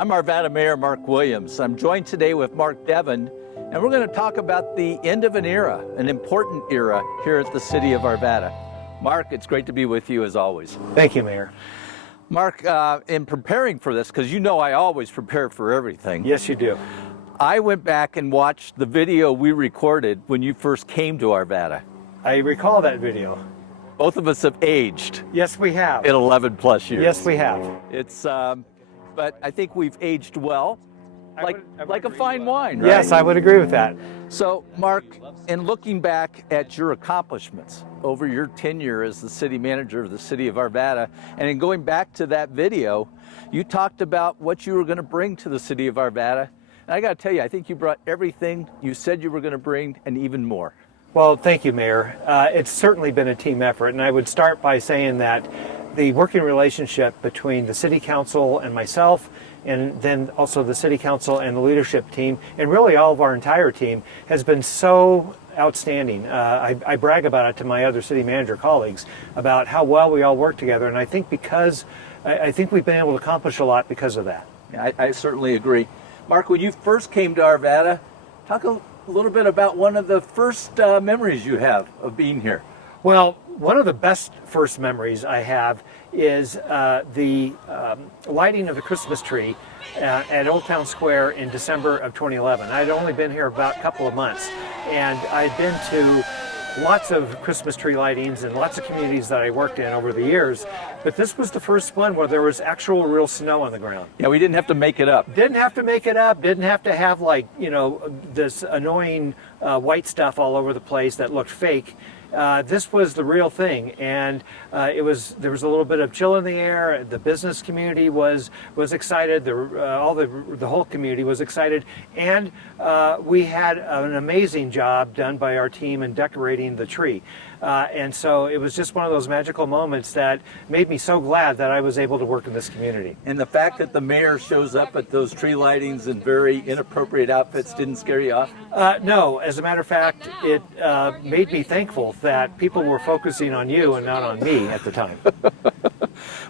I'm Arvada Mayor Marc Williams. I'm joined today with Mark Deven, and we're going to talk about the end of an era, an important era here at the city of Arvada. Mark, it's great to be with you as always. Thank you, Mayor. Mark, in preparing for this, because you know I always prepare for everything. Yes, you do. I went back and watched the video we recorded when you first came to Arvada. I recall that video. Both of us have aged. Yes, we have. In 11 plus years. Yes, we have. It's, but I think we've aged well, like a fine wine, right? Yes, I would agree with that. So, Mark, in looking back at your accomplishments over your tenure as the city manager of the city of Arvada, and in going back to that video, you talked about what you were going to bring to the city of Arvada. And I got to tell you, I think you brought everything you said you were going to bring and even more. Well, thank you, Mayor. It's certainly been a team effort, and I would start by saying that the working relationship between the City Council and myself, and then also the City Council and the leadership team, and really all of our entire team, has been so outstanding. I brag about it to my other city manager colleagues about how well we all work together, and I think I think we've been able to accomplish a lot because of that. I certainly agree. Mark, when you first came to Arvada, talk a little bit about one of the first memories you have of being here. Well, one of the best first memories I have is the lighting of the Christmas tree at Old Town Square in December of 2011. I'd only been here about a couple of months, and I'd been to lots of Christmas tree lightings in lots of communities that I worked in over the years, but this was the first one where there was actual real snow on the ground. Yeah, we didn't have to make it up. Didn't have to make it up, didn't have to have this annoying white stuff all over the place that looked fake. This was the real thing, and there was a little bit of chill in the air. The business community was excited. The whole community was excited, and we had an amazing job done by our team in decorating the tree. And so it was just one of those magical moments that made me so glad that I was able to work in this community. And the fact that the mayor shows up at those tree lightings in very inappropriate outfits didn't scare you off? No, as a matter of fact, it made me thankful that people were focusing on you and not on me at the time.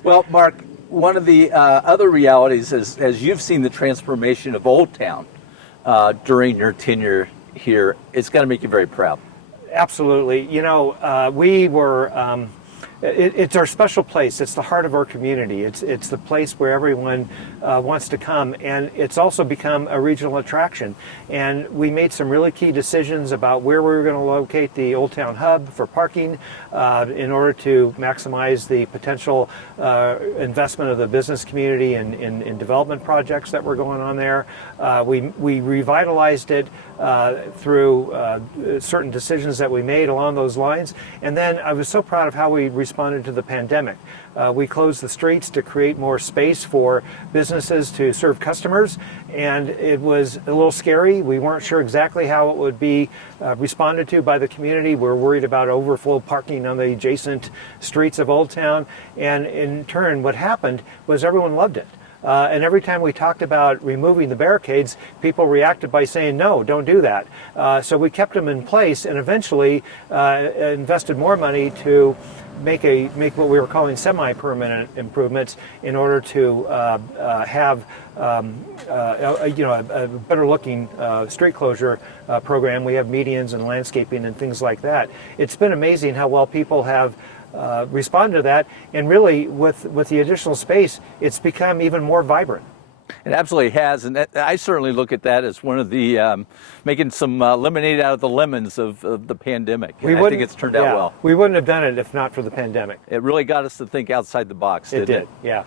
Well, Mark, one of the other realities is, as you've seen the transformation of Old Town during your tenure here, it's got to make you very proud. Absolutely. You know, we were, it's our special place. It's the heart of our community. It's the place where everyone wants to come, and it's also become a regional attraction. And we made some really key decisions about where we were going to locate the Old Town Hub for parking in order to maximize the potential investment of the business community in development projects that were going on there. We revitalized it through certain decisions that we made along those lines. And then I was so proud of how we responded to the pandemic. We closed the streets to create more space for businesses to serve customers, and it was a little scary. We weren't sure exactly how it would be responded to by the community. We're worried about overflow parking on the adjacent streets of Old Town, and in turn what happened was everyone loved it. And every time we talked about removing the barricades, people reacted by saying, no, don't do that. So we kept them in place and eventually invested more money to make what we were calling semi-permanent improvements in order to have a better looking street closure program. We have medians and landscaping and things like that. It's been amazing how well people have respond to that, and really with the additional space, it's become even more vibrant. It absolutely has, and I certainly look at that as one of the making some lemonade out of the lemons of the pandemic. I think it's turned out well. We wouldn't have done it if not for the pandemic. It really got us to think outside the box, didn't it? It did, yeah.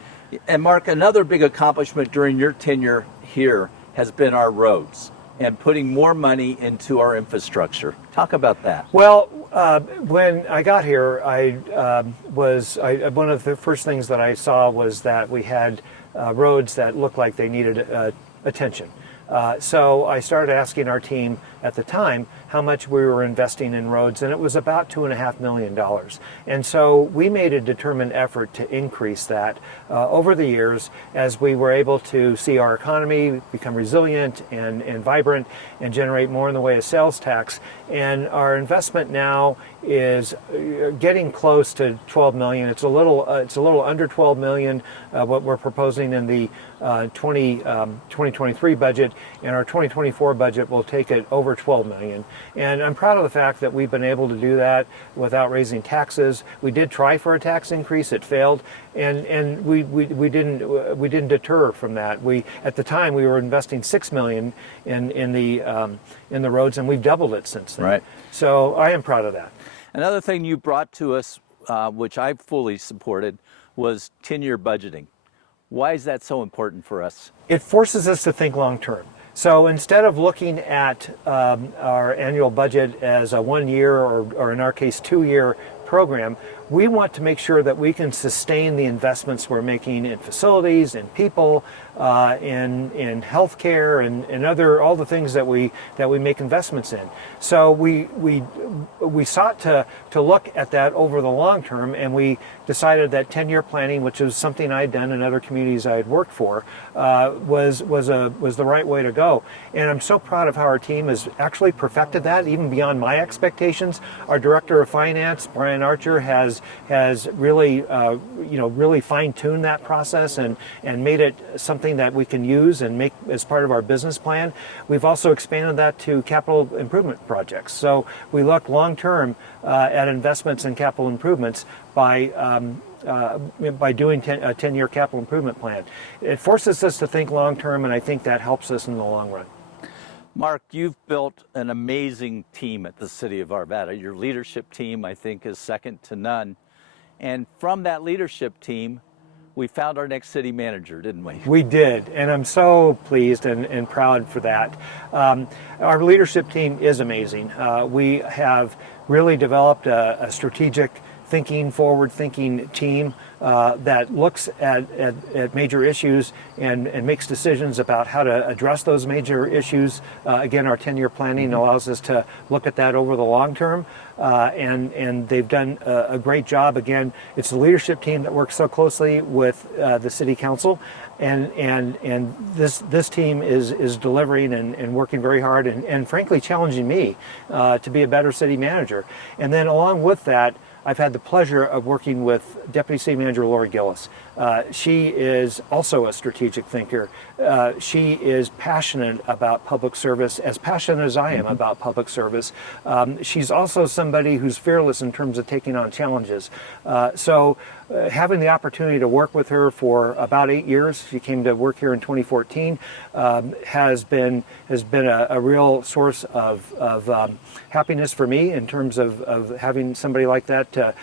And Mark, another big accomplishment during your tenure here has been our roads and putting more money into our infrastructure. Talk about that. Well, when I got here, one of the first things that I saw was that we had roads that looked like they needed attention. So I started asking our team at the time how much we were investing in roads, and it was about $2.5 million. And so we made a determined effort to increase that over the years as we were able to see our economy become resilient and vibrant and generate more in the way of sales tax. And our investment now is getting close to 12 million. It's a little under 12 million what we're proposing in the 2023 budget, and our 2024 budget will take it over 12 million. And I'm proud of the fact that we've been able to do that without raising taxes. We did try for a tax increase, it failed, and we didn't deter from that. At the time we were investing $6 million in the roads, and we've doubled it since then. Right. So I am proud of that. Another thing you brought to us, which I fully supported, was 10-year budgeting. Why is that so important for us? It forces us to think long term. So instead of looking at our annual budget as a 1 year or in our case 2 year program, we want to make sure that we can sustain the investments we're making in facilities, in people, in healthcare, and all the things that we make investments in. So we sought to look at that over the long term, and we decided that 10-year planning, which is something I had done in other communities I had worked for, was the right way to go. And I'm so proud of how our team has actually perfected that, even beyond my expectations. Our director of finance, Brian Archer, has really really fine-tuned that process and made it something that we can use and make as part of our business plan. We've also expanded that to capital improvement projects. So we look long-term at investments in capital improvements by doing a 10-year capital improvement plan. It forces us to think long-term, and I think that helps us in the long run. Mark, you've built an amazing team at the City of Arvada. Your leadership team, I think, is second to none. And from that leadership team, we found our next city manager, didn't we? We did, and I'm so pleased and proud for that. Our leadership team is amazing. We have really developed a strategic thinking, forward-thinking team that looks at major issues and makes decisions about how to address those major issues. Again, our 10-year planning allows us to look at that over the long term, and they've done a great job. Again, it's the leadership team that works so closely with the City Council, and this team is delivering and working very hard and frankly challenging me to be a better city manager. And then along with that, I've had the pleasure of working with Deputy City Manager Lori Gillis. She is also a strategic thinker. She is passionate about public service, as passionate as I am about public service. She's also somebody who's fearless in terms of taking on challenges. So having the opportunity to work with her for about 8 years, she came to work here in 2014, has been a real source of happiness for me in terms of having somebody like that to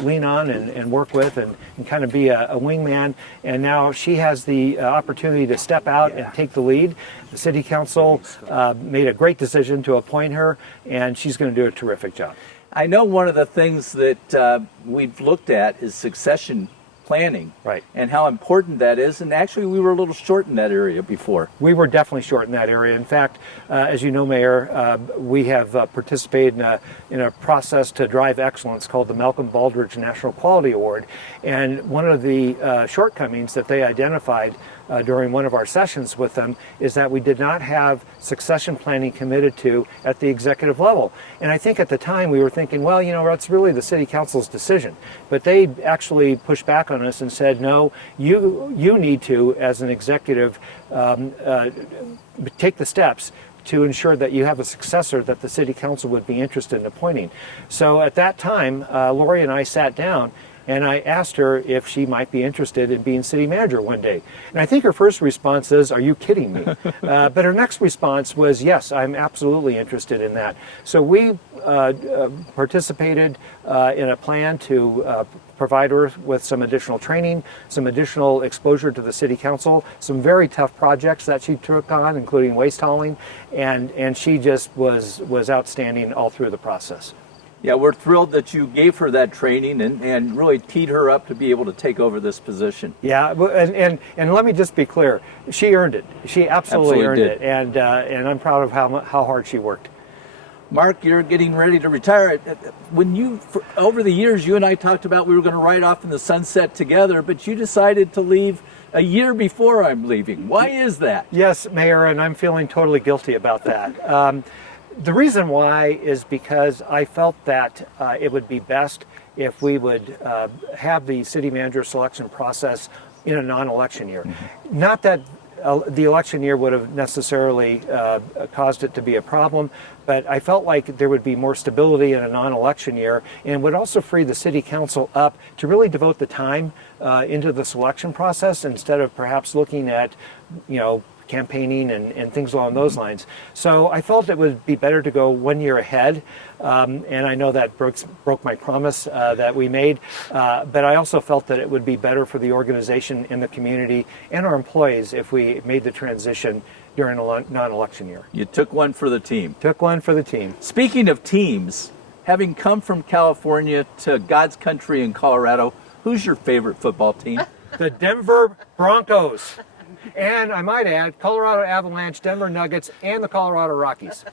lean on and work with and kind of be a wingman. And now she has the opportunity to step out and take the lead. The City Council made a great decision to appoint her, and she's going to do a terrific job. I know one of the things that we've looked at is succession planning, right, and how important that is. And actually, we were a little short in that area before. We were definitely short in that area. In fact, as you know, Mayor, we have participated in a process to drive excellence called the Malcolm Baldrige National Quality Award. And one of the shortcomings that they identified during one of our sessions with them is that we did not have succession planning committed to at the executive level. And I think at the time we were thinking, well, that's really the City Council's decision. But they actually pushed back on us and said, no, you need to, as an executive, take the steps to ensure that you have a successor that the City Council would be interested in appointing. So at that time, Lori and I sat down and I asked her if she might be interested in being city manager one day. And I think her first response is, "Are you kidding me?" But her next response was, "Yes, I'm absolutely interested in that." So we participated in a plan to provide her with some additional training, some additional exposure to the City Council, some very tough projects that she took on, including waste hauling, and she just was outstanding all through the process. Yeah, we're thrilled that you gave her that training and really teed her up to be able to take over this position. Yeah, and let me just be clear, she earned it. She absolutely earned did. it, and I'm proud of how hard she worked. Mark, you're getting ready to retire. Over the years, you and I talked about we were going to ride off in the sunset together, but you decided to leave a year before I'm leaving. Why is that? Yes, Mayor, and I'm feeling totally guilty about that. The reason why is because I felt that it would be best if we would have the city manager selection process in a non-election year. Mm-hmm. Not that the election year would have necessarily caused it to be a problem, but I felt like there would be more stability in a non-election year, and would also free the city council up to really devote the time into the selection process instead of perhaps looking at, campaigning and things along those lines. So I felt it would be better to go 1 year ahead, and I know that broke my promise that we made, but I also felt that it would be better for the organization and the community and our employees if we made the transition during a non-election year. You took one for the team. Took one for the team. Speaking of teams, having come from California to God's country in Colorado, who's your favorite football team? The Denver Broncos. And I might add, Colorado Avalanche, Denver Nuggets, and the Colorado Rockies.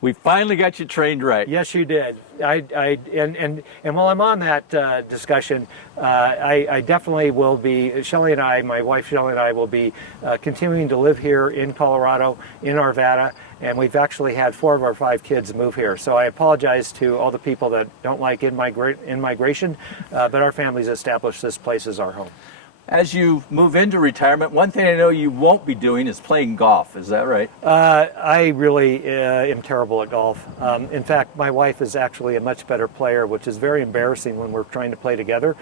We finally got you trained right. Yes, you did. And while I'm on that discussion, I definitely will be, Shelley and I, my wife Shelley and I, will be continuing to live here in Colorado, in Arvada, and we've actually had 4 of our 5 kids move here. So I apologize to all the people that don't like in-migration, but our family's established this place as our home. As you move into retirement, one thing I know you won't be doing is playing golf. Is that right? I really am terrible at golf. In fact, my wife is actually a much better player, which is very embarrassing when we're trying to play together.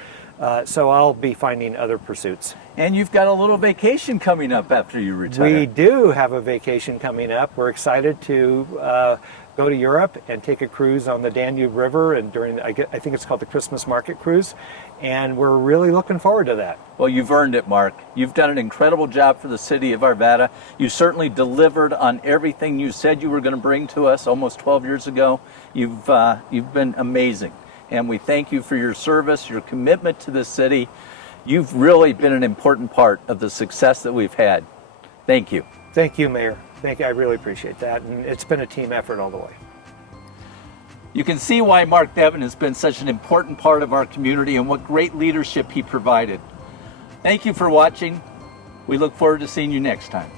So I'll be finding other pursuits. And you've got a little vacation coming up after you retire. We do have a vacation coming up. We're excited to go to Europe and take a cruise on the Danube River, and I think it's called the Christmas Market Cruise, and we're really looking forward to that. Well, you've earned it, Mark. You've done an incredible job for the city of Arvada. You certainly delivered on everything you said you were going to bring to us almost 12 years ago. You've been amazing, and we thank you for your service, your commitment to the city. You've really been an important part of the success that we've had. Thank you. Thank you, Mayor. Thank you. I really appreciate that, and it's been a team effort all the way. You can see why Mark Deven has been such an important part of our community and what great leadership he provided. Thank you for watching. We look forward to seeing you next time.